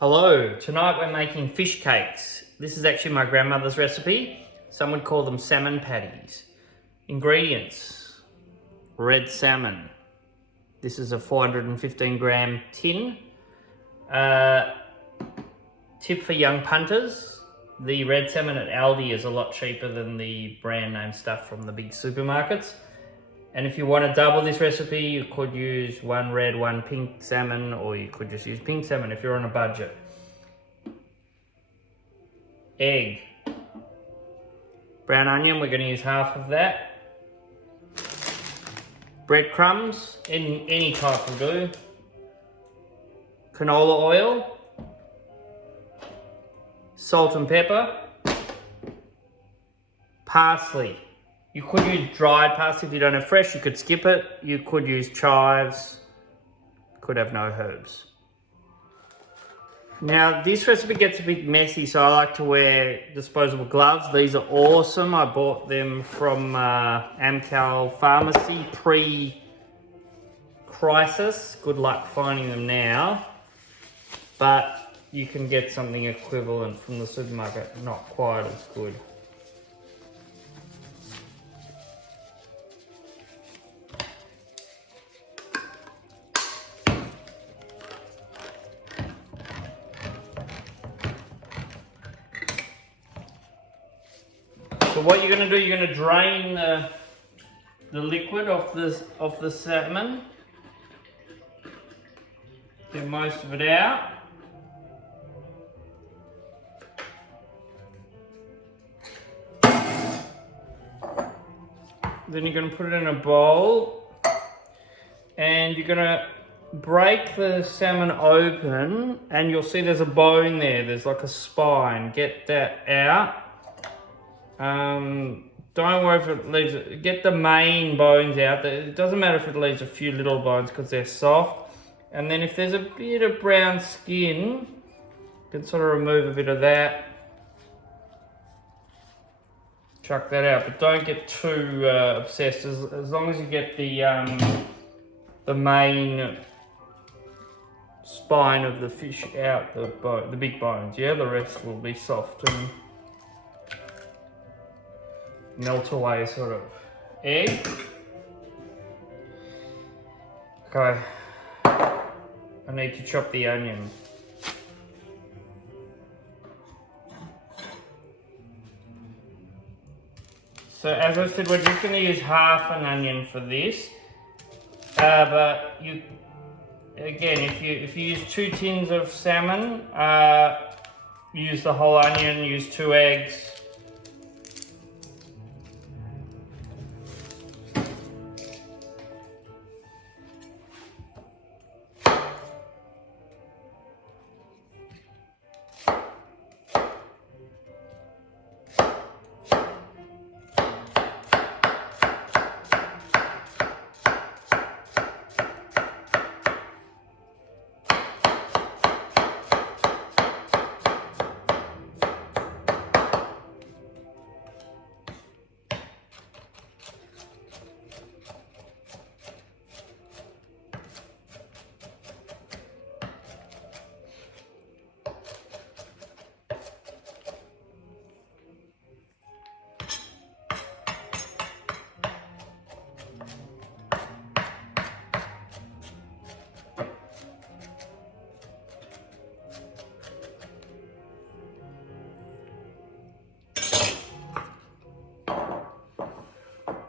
Hello, tonight we're making fish cakes. This is actually my grandmother's recipe. Some would call them salmon patties. Ingredients: red salmon. This is a 415 gram tin. Tip for young punters: the red salmon at Aldi is a lot cheaper than the brand name stuff from the big supermarkets. And if you want to double this recipe, you could use one red, one pink salmon, or you could just use pink salmon if you're on a budget. Egg. Brown onion, we're going to use half of that. Breadcrumbs, any type will do. Canola oil. Salt and pepper. Parsley. You could use dried parsley if you don't have fresh, you could skip it. You could use chives, could have no herbs. Now this recipe gets a bit messy, so I like to wear disposable gloves. These are awesome. I bought them from Amcal Pharmacy pre-crisis. Good luck finding them now. But you can get something equivalent from the supermarket, not quite as good. So what you're going to do, you're going to drain the liquid off the salmon. Get most of it out. Then you're going to put it in a bowl, and you're going to break the salmon open, and you'll see there's a bone there. There's like a spine. Get that out. Don't worry if it leaves, get the main bones out. It doesn't matter if it leaves a few little bones because they're soft. And then if there's a bit of brown skin, you can sort of remove a bit of that. Chuck that out, but don't get too obsessed. As long as you get the main spine of the fish out, the big bones, yeah, the rest will be soft and melt away, sort of. Egg. Okay. I need to chop the onion. So as I said, we're just going to use half an onion for this. But you, again, if you use 2 tins of salmon, use the whole onion. Use 2 eggs.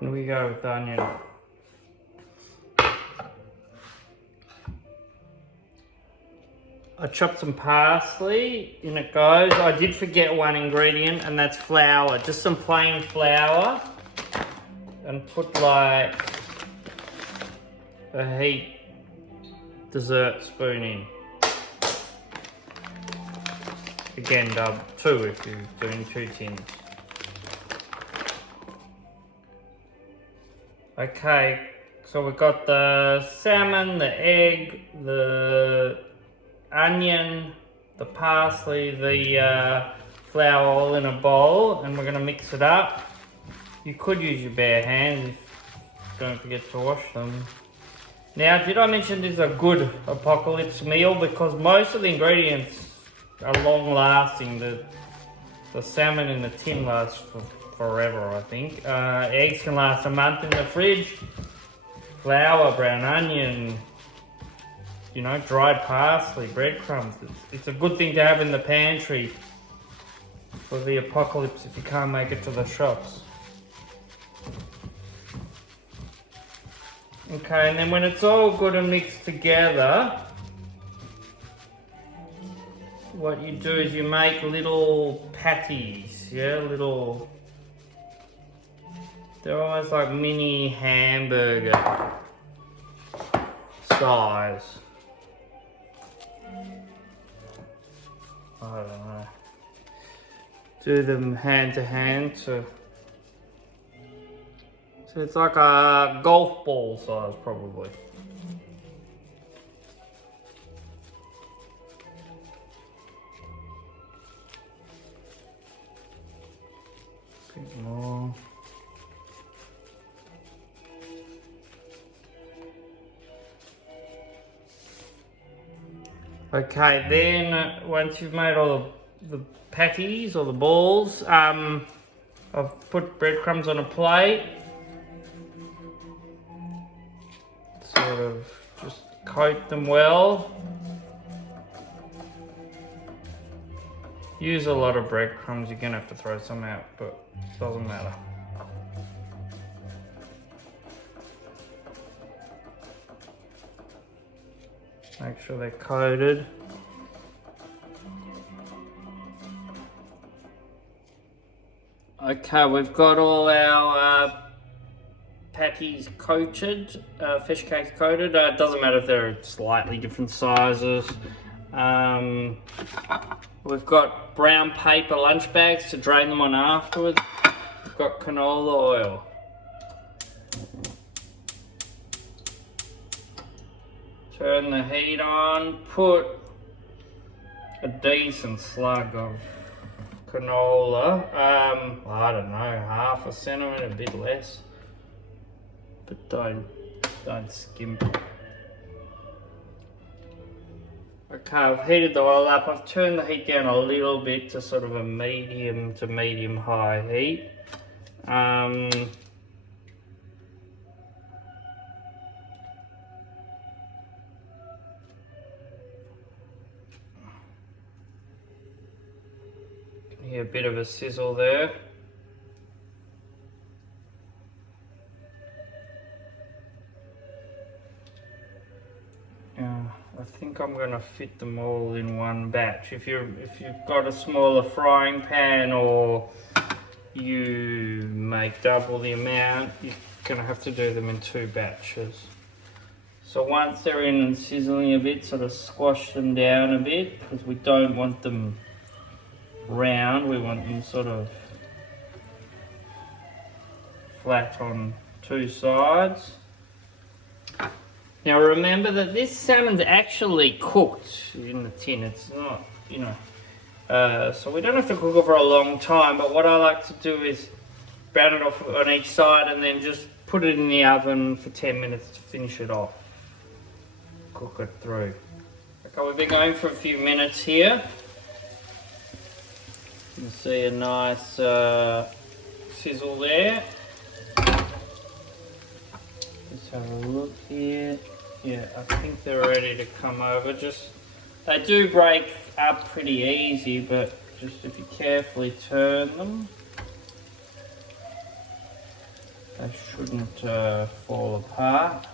Here we go with the onion. I chopped some parsley, in it goes. I did forget one ingredient, and that's flour. Just some plain flour. And put like a heaped dessert spoon in. Again, 2 if you're doing 2 tins. Okay, so we've got the salmon, the egg, the onion, the parsley, the flour all in a bowl, and we're going to mix it up. You could use your bare hands if you don't forget to wash them. Now, did I mention this is a good apocalypse meal? Because most of the ingredients are long lasting. The salmon in the tin lasts for forever, I think. Eggs can last a month in the fridge. Flour, brown onion, you know, dried parsley, breadcrumbs. It's a good thing to have in the pantry for the apocalypse if you can't make it to the shops. Okay, and then when it's all good and mixed together, what you do is you make little patties, yeah, they're almost like mini hamburger size. I don't know. Do them hand to hand so it's like a golf ball size probably. A bit more. Okay, then once you've made all the patties or the balls, I've put breadcrumbs on a plate. Sort of just coat them well. Use a lot of breadcrumbs, you're gonna have to throw some out, but it doesn't matter. Make sure they're coated. Okay, we've got all our patties coated, fish cakes coated. It doesn't matter if they're slightly different sizes. We've got brown paper lunch bags to drain them on afterwards. We've got canola oil. Turn the heat on, put a decent slug of canola, I don't know, half a centimetre, a bit less, but don't skimp. Okay, I've heated the oil up. I've turned the heat down a little bit to sort of a medium to medium high heat. Can hear a bit of a sizzle there. I think I'm going to fit them all in one batch. If you've got a smaller frying pan or you make double the amount, you're going to have to do them in 2 batches. So once they're in and sizzling a bit, sort of squash them down a bit, because we don't want them round, we want them sort of flat on 2 sides. Now remember that this salmon's actually cooked in the tin, it's not, you know, so we don't have to cook it for a long time, but what I like to do is brown it off on each side and then just put it in the oven for 10 minutes to finish it off. Cook it through. Okay, we've been going for a few minutes here. You can see a nice sizzle there. Let's have a look here. Yeah, I think they're ready to come over. They do break up pretty easy, but just if you carefully turn them, they shouldn't fall apart.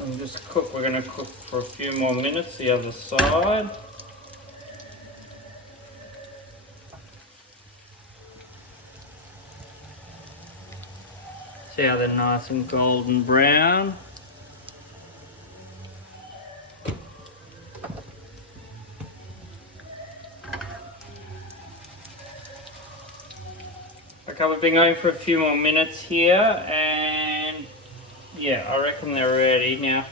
And just cook, we're going to cook for a few more minutes the other side. See how they're nice and golden brown. Okay, we've been going for a few more minutes here and yeah, I reckon they're ready now.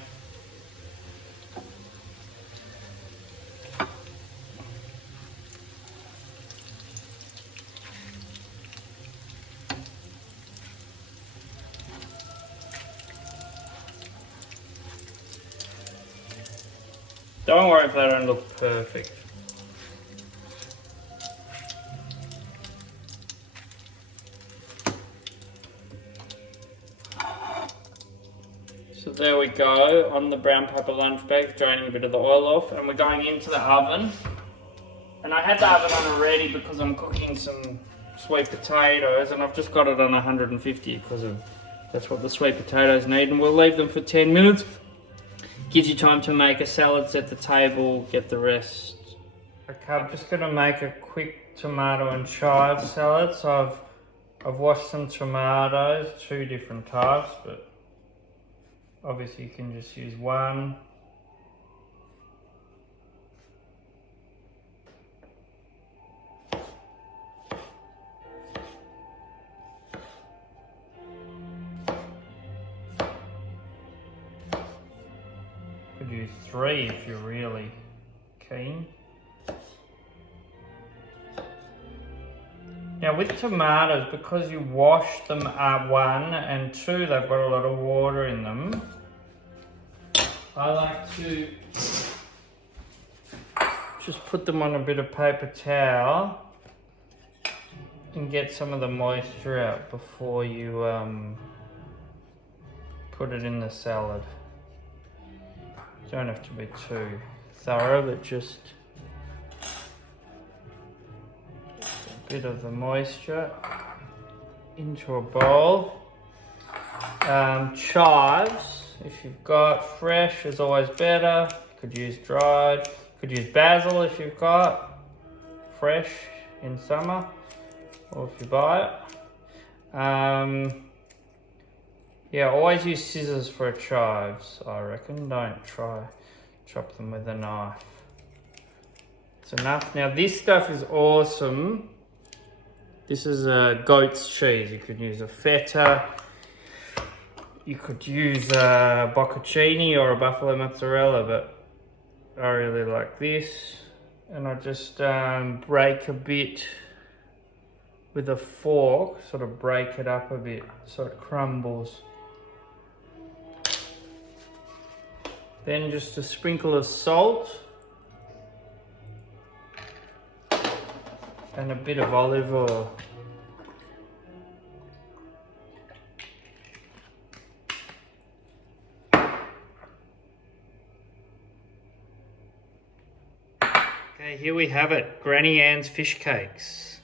Don't worry if they don't look perfect. So there we go, on the brown paper lunch bag, draining a bit of the oil off, and we're going into the oven. And I had the oven on already because I'm cooking some sweet potatoes, and I've just got it on 150 because that's what the sweet potatoes need, and we'll leave them for 10 minutes. Gives you time to make a salad, set the table, get the rest. Okay, I'm just going to make a quick tomato and chive salad. So I've washed some tomatoes, 2 different types, but obviously you can just use one. Could use 3 if you're really keen. Now with tomatoes, because you wash them 1 and 2, they've got a lot of water in them. I like to just put them on a bit of paper towel and get some of the moisture out before you put it in the salad. Don't have to be too thorough, but just a bit of the moisture into a bowl. Chives, if you've got fresh, is always better. You could use dried. You could use basil if you've got fresh in summer, or if you buy it. Yeah, always use scissors for chives, I reckon. Don't try chop them with a knife. It's enough. Now this stuff is awesome. This is a goat's cheese. You could use a feta. You could use a bocconcini or a buffalo mozzarella, but I really like this. And I just break a bit with a fork, sort of break it up a bit so it crumbles. Then just a sprinkle of salt and a bit of olive oil. Okay, here we have it, Granny Ann's fish cakes.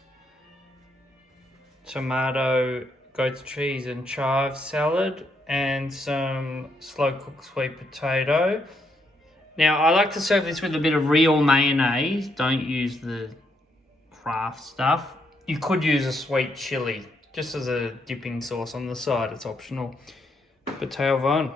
Tomato, goat's cheese and chive salad, and some slow cooked sweet potato. Now I like to serve this with a bit of real mayonnaise. Don't use the craft stuff. You could use a sweet chili just as a dipping sauce on the side. It's optional. But tail von.